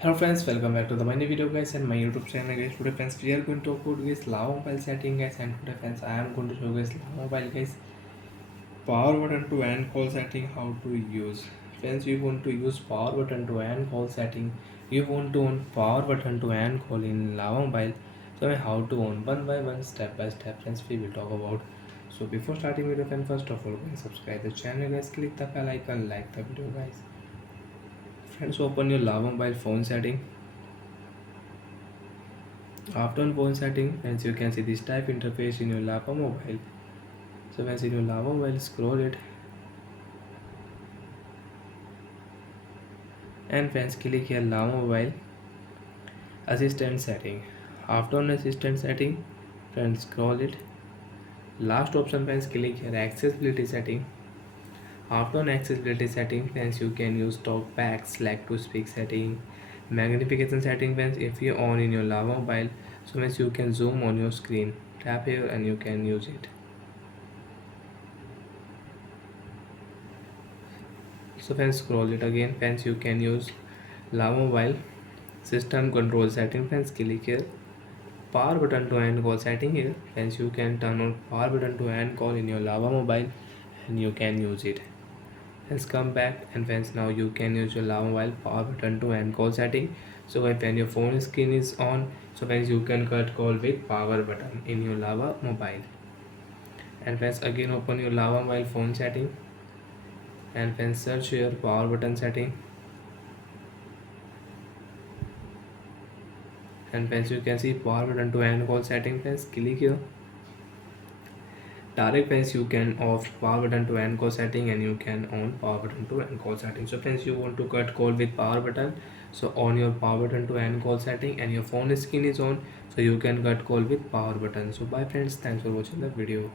Hello friends, welcome back to the my new video guys and my YouTube channel guys. Today friends we are going to talk about guys lava mobile setting guys, and today friends I am going to show guys lava mobile guys power button to end call setting how to use. Friends, you want to use power button to end call setting. You want to on power button to end call in lava mobile. So how to on one by one, step by step friends we will talk about. So before starting video friends, first of all guys subscribe the channel guys, click the bell icon, like the video guys. Friends, open your lava mobile phone setting. After on phone setting, friends, you can see this type interface in your Lava mobile. So once in your Lava mobile, scroll it and friends click here Lava mobile assistant setting. After on assistant setting, friends scroll it. Last option friends click here accessibility setting. After on accessibility setting, friends you can use talkback, select to speak setting, magnification setting friends if you on in your Lava mobile. So friends you can zoom on your screen. Tap here and you can use it. So friends scroll it again, friends you can use lava mobile system control setting. Friends click here power button to end call setting. Here friends you can turn on power button to end call in your lava mobile and you can use it. Friends come back and friends now you can use your lava mobile power button to end call setting. So when your phone screen is on, so friends you can cut call with power button in your lava mobile. And friends again open your lava mobile phone setting and friends search your power button setting. And friends you can see power button to end call setting. Friends click here direct. Friends you can off power button to end call setting and you can on power button to end call setting. So friends you want to cut call with power button, so on your power button to end call setting and your phone screen is on, so you can cut call with power button. So bye friends, thanks for watching the video.